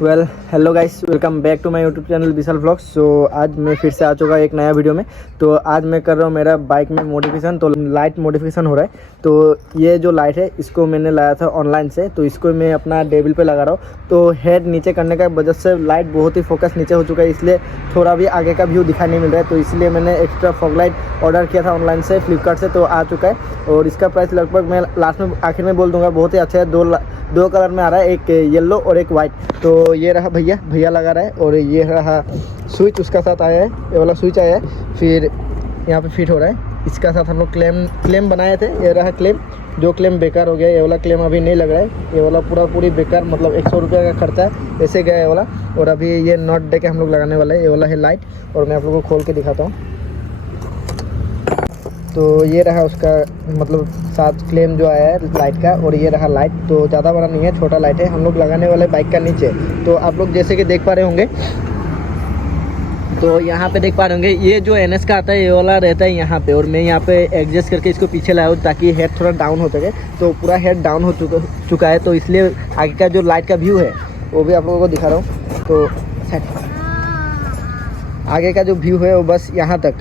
Well hello guys, welcome back to my YouTube channel Vishal vlogs. So आज मैं फिर से आ चुका एक नया वीडियो में। तो आज मैं कर रहा हूँ मेरा बाइक में मॉडिफिकेशन। तो लाइट मॉडिफिकेशन हो रहा है। तो ये जो लाइट है इसको मैंने लाया था ऑनलाइन से, तो इसको मैं अपना डेविल पे लगा रहा हूँ। तो हेड नीचे करने का वजह से लाइट बहुत ही फोकस नीचे हो चुका है, इसलिए थोड़ा भी आगे का व्यू दिखाई नहीं मिल रहा है। तो इसलिए मैंने एक्स्ट्रा फॉग लाइट ऑर्डर किया था ऑनलाइन से फ्लिपकार्ट से, तो आ चुका है। और इसका प्राइस लगभग मैं लास्ट में आखिर में बोल दूँगा, बहुत ही अच्छा है। दो कलर में आ रहा है, एक येलो और एक वाइट। तो ये रहा भैया लगा रहा है, और ये रहा स्विच उसका साथ आया है, ये वाला स्विच आया है। फिर यहाँ पे फिट हो रहा है, इसका साथ हम लोग क्लेम बनाए थे। ये रहा क्लेम, जो क्लेम बेकार हो गया, ये वाला क्लेम अभी नहीं लग रहा है। ये वाला पूरी बेकार, मतलब 100 रुपये का खर्चा है, ऐसे गया ये वाला। और अभी ये नॉट दे के हम लोग लगाने वाले हैं। ये वाला है लाइट, और मैं आप लोगों को खोल के दिखाता हूँ। तो ये रहा उसका मतलब साथ क्लेम जो आया है लाइट का, और ये रहा लाइट। तो ज़्यादा बड़ा नहीं है, छोटा लाइट है। हम लोग लगाने वाले बाइक का नीचे। तो आप लोग जैसे कि देख पा रहे होंगे, तो यहाँ पे देख पा रहे होंगे, ये जो NS का आता है ये वाला रहता है यहाँ पे। और मैं यहाँ पे एडजस्ट करके इसको पीछे लाया हूँ ताकि हेड थोड़ा डाउन हो सके। तो पूरा हेड डाउन हो चुका है। तो इसलिए आगे का जो लाइट का व्यू है वो भी आप लोगों को दिखा रहा हूँ। तो आगे का जो व्यू है वो बस यहाँ तक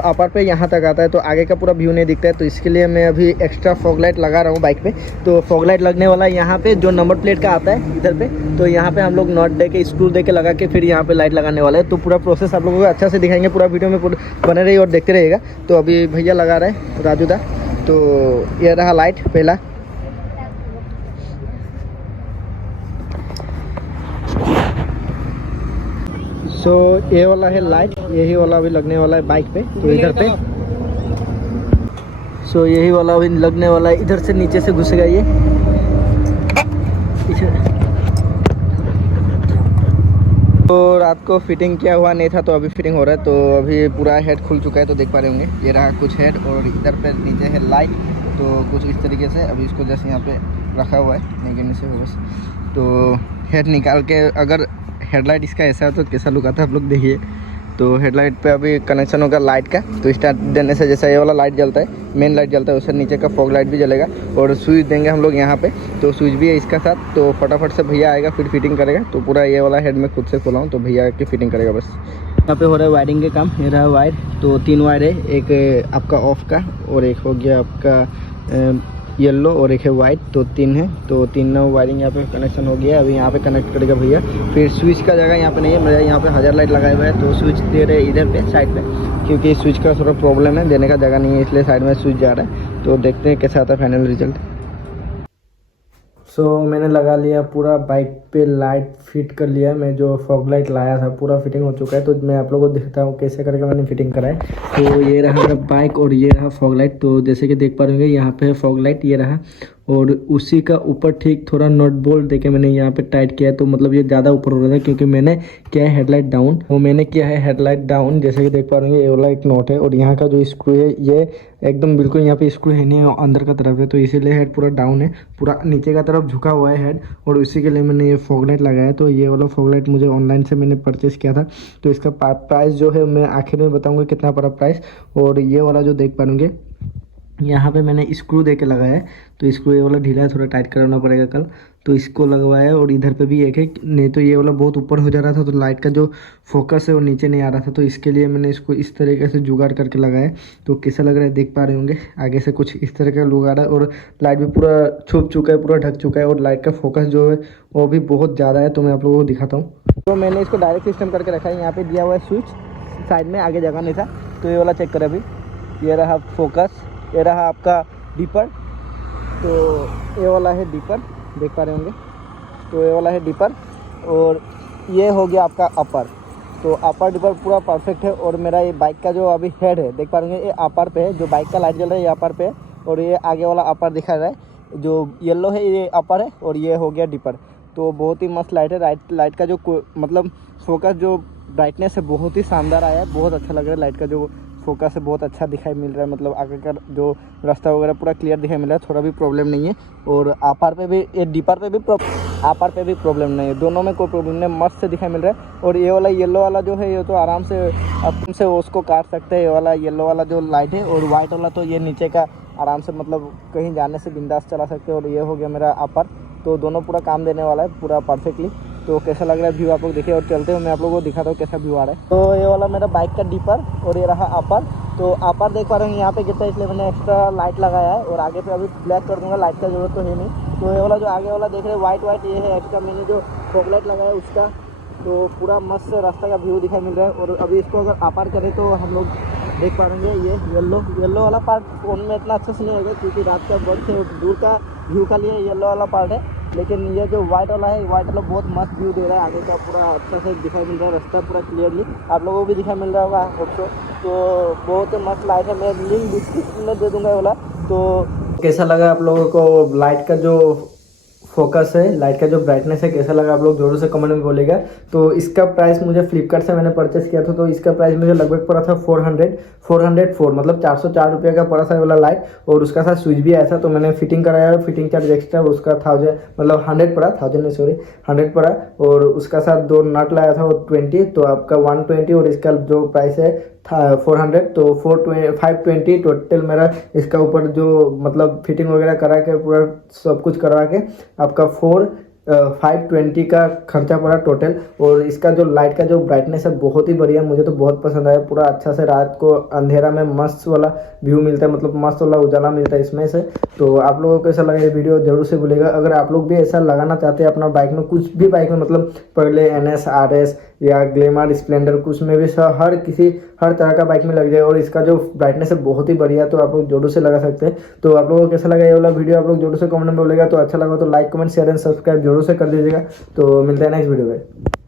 अपर पे यहाँ तक आता है। तो आगे का पूरा व्यू नहीं दिखता है। तो इसके लिए मैं अभी एक्स्ट्रा फॉग लाइट लगा रहा हूँ बाइक पे। तो फॉग लाइट लगने वाला है यहाँ पे, जो नंबर प्लेट का आता है इधर पे। तो यहाँ पे हम लोग नॉट दे के स्क्रू दे के लगा के फिर यहाँ पे लाइट लगाने वाला है। तो पूरा प्रोसेस आप लोगों को अच्छा से दिखाएंगे, पूरा वीडियो में बने रहिए और देखते रहिएगा। तो अभी भैया लगा रहे हैं, राजू दा। तो ये रहा लाइट पहला। सो ये वाला है लाइट, यही वाला अभी लगने वाला है बाइक पे। तो इधर पे सो यही वाला अभी लगने वाला है, इधर से नीचे से घुसेगा ये। तो रात को फिटिंग किया हुआ नहीं था, तो अभी फिटिंग हो रहा है। तो अभी पूरा हेड खुल चुका है, तो देख पा रहे होंगे। ये रहा कुछ हेड, और इधर पे नीचे है लाइट। तो कुछ इस तरीके से अभी इसको जैसे यहाँ पे रखा हुआ है, नहीं गिरने से हो बस। तो हेड निकाल के, अगर हेडलाइट इसका ऐसा है तो कैसा लुक आता है आप लोग देखिए। तो हेडलाइट पे अभी कनेक्शन होगा लाइट का। तो स्टार्ट देने से जैसा ये वाला लाइट जलता है, मेन लाइट जलता है, उससे नीचे का फॉग लाइट भी जलेगा। और स्विच देंगे हम लोग यहाँ पे। तो स्विच भी है इसका साथ। तो फटाफट से भैया आएगा, फिर फिटिंग करेगा। तो पूरा ये वाला हेड में खुद से खोला हूँ, तो भैया की फिटिंग करेगा बस। यहाँ पे हो रहा है वायरिंग के काम। ये रहा वायर। तो 3 वायर है, एक आपका ऑफ का, और एक हो गया आपका येलो, और एक है वाइट। तो 3 है। तो तीनों वायरिंग यहाँ पे कनेक्शन हो गया। अभी यहाँ पे कनेक्ट करेगा भैया। फिर स्विच का जगह यहाँ पे नहीं है, मेरे यहाँ पे हजार लाइट लगाए हुआ है। तो स्विच दे रहे इधर पे साइड पे, क्योंकि स्विच का थोड़ा प्रॉब्लम है, देने का जगह नहीं है, इसलिए साइड में स्विच जा रहा है। तो देखते हैं कैसा आता है फाइनल रिजल्ट। सो मैंने लगा लिया पूरा बाइक पे, लाइट फिट कर लिया। मैं जो फॉग लाइट लाया था पूरा फिटिंग हो चुका है। तो मैं आप लोगों को दिखाता हूँ कैसे करके मैंने फिटिंग करा है। तो ये रहा मेरा बाइक, और ये रहा फॉग लाइट। तो जैसे कि देख पा रहे होंगे, यहाँ पे फॉग लाइट ये रहा, और उसी का ऊपर ठीक थोड़ा नट बोल्ट देके मैंने यहाँ पे टाइट किया है। तो मतलब ये ज़्यादा ऊपर हो रहा था, क्योंकि मैंने किया है हेडलाइट डाउन। वो मैंने किया है हेडलाइट डाउन, जैसे कि देख पा रहे होंगे। ये वाला एक नॉट है, और यहाँ का जो स्क्रू है ये एकदम बिल्कुल यहाँ पे स्क्रू है नहीं, अंदर का तरफ है। तो इसीलिए हेड पूरा डाउन है, पूरा नीचे का तरफ झुका हुआ है हेड। और उसी के लिए मैंने ये फॉग लाइट लगाया। तो ये वाला फॉग लाइट मुझे ऑनलाइन से मैंने परचेस किया था। तो इसका प्राइस जो है मैं आखिर में बताऊँगा कितना पड़ा प्राइस। और ये वाला जो देख पाएंगे, यहाँ पे मैंने स्क्रू दे के लगाया है। तो स्क्रू ये वाला ढीला है, थोड़ा टाइट कराना पड़ेगा कल। तो इसको लगवाया है, और इधर पे भी एक है, नहीं तो ये वाला बहुत ऊपर हो जा रहा था। तो लाइट का जो फोकस है वो नीचे नहीं आ रहा था। तो इसके लिए मैंने इसको इस तरीके से जुगाड़ करके लगाया। तो कैसा लग रहा है देख पा रहे होंगे। आगे से कुछ इस तरह का लुक आ रहा है, और लाइट भी पूरा छुप चुका है, पूरा ढक चुका है। और लाइट का फोकस जो है वो भी बहुत ज़्यादा है। तो मैं आप लोगों को दिखाता हूँ। तो मैंने इसको डायरेक्ट सिस्टम करके रखा है। यहाँ पे दिया हुआ है स्विच, साइड में आगे जगह नहीं था। तो ये वाला चेक करें अभी। ये रहा फोकस, ये रहा आपका डीपर। तो ये वाला है डीपर, देख पा रहे होंगे। तो ये वाला है डीपर, और ये हो गया आपका अपर। तो अपर डीपर पूरा परफेक्ट है। और मेरा ये बाइक का जो अभी हेड है देख पा रहे होंगे, ये अपर पे है। जो बाइक का लाइट जल रहा है ये अपर पे है, और ये आगे वाला अपर दिखा रहा है। जो येलो है ये अपर है, और ये हो गया डीपर। तो बहुत ही मस्त लाइट है। लाइट का जो मतलब फोकस, जो ब्राइटनेस है, बहुत ही शानदार आया है। बहुत अच्छा लग रहा है। लाइट का जो फोकस है बहुत अच्छा दिखाई मिल रहा है, मतलब आगे का जो रास्ता वगैरह पूरा क्लियर दिखाई मिल रहा है, थोड़ा भी प्रॉब्लम नहीं है। और अपर पे भी, ये डीपर पे भी अपर पे भी प्रॉब्लम नहीं है, दोनों में कोई प्रॉब्लम नहीं, मस्त से दिखाई मिल रहा है। और ये वाला येलो वाला जो है ये तो आराम से अपन से उसको काट सकते हैं। ये वाला येलो वाला जो लाइट है, और वाइट वाला तो ये नीचे का आराम से मतलब कहीं जाने से बिंदास चला सकते हैं। और ये हो गया मेरा अपर। तो दोनों पूरा काम देने वाला है पूरा परफेक्टली। तो कैसा लग रहा है व्यू आप लोग देखिए। और चलते हुए मैं आप लोगों को दिखाता हूँ कैसा व्यू आ रहा है। तो ये वाला मेरा बाइक का डीपर और ये रहा अपर। तो अपर देख पा रहे हैं यहाँ पे गिरता है, इसलिए मैंने एक्स्ट्रा लाइट लगाया है। और आगे पे अभी ब्लैक कर दूंगा, लाइट का जरूरत तो है नहीं। तो ये वाला जो आगे वाला देख रहे हैं वाइट ये है एक्स्ट्रा, मैंने जो फॉग लाइट लगाया है उसका। तो पूरा मस्त रास्ता का व्यू दिखाई मिल रहा है। और अभी इसको अगर अपर करें तो हम लोग देख पा रहे हैं ये येलो वाला पार्ट फोन में इतना अच्छा से नहीं होगा, क्योंकि रात का बहुत से दूर का व्यू का लिए येलो वाला पार्ट है। लेकिन ये जो वाइट वाला है, वाइट वाला बहुत मस्त व्यू दे रहा है, आगे का पूरा अच्छा से दिखाई मिल रहा है, रास्ता पूरा क्लियरली आप लोगों को भी दिखाई मिल रहा होगा आपको। तो बहुत मस्त लाइट है, मैं लिंक डिस्क्रिप्शन में दे दूंगा ये वाला। तो कैसा लगा आप लोगों को लाइट का जो फोकस है, लाइट का जो ब्राइटनेस है, कैसा लगा आप लोग जरूर से कमेंट में बोलेगा। तो इसका प्राइस मुझे फ्लिपकार्ट से मैंने परचेस किया था, तो इसका प्राइस मुझे लगभग पड़ा था 404 मतलब 404 रुपये का पड़ा था वाला लाइट। और उसका साथ स्विच भी आया था, तो मैंने फिटिंग कराया, फिटिंग चार्ज एक्स्ट्रा उसका 1000 मतलब 100 पड़ा, 1000 नहीं सॉरी 100 पड़ा। और उसका साथ 2 नट लाया था वो 20, तो आपका 120। और इसका जो प्राइस है था 400, तो 520 टोटल मेरा इसका ऊपर जो मतलब फिटिंग वगैरह करा के पूरा सब कुछ करवा के आपका 520 का खर्चा पड़ा टोटल। और इसका जो लाइट का जो ब्राइटनेस है बहुत ही बढ़िया, मुझे तो बहुत पसंद आया। पूरा अच्छा से रात को अंधेरा में मस्त वाला व्यू मिलता है, मतलब मस्त वाला उजाला मिलता है इसमें से। तो आप लोगों को कैसा लगा ये वीडियो जरूर से बोलेगा। अगर आप लोग भी ऐसा लगाना चाहते हैं अपना बाइक में, कुछ भी बाइक में, मतलब पहले NS RS या ग्लैमर स्प्लेंडर, कुछ में भी हर तरह का बाइक में लग जाए, और इसका जो ब्राइटनेस है बहुत ही बढ़िया, तो आप लोग जरूर से लगा सकते हैं। तो आप लोगों को कैसा लगा ये वाला वीडियो आप लोग जरूर से कमेंट में बोलेगा। तो अच्छा लगा तो like comment share and subscribe जरूर से कर दीजिएगा। तो मिलते हैं नेक्स्ट वीडियो में।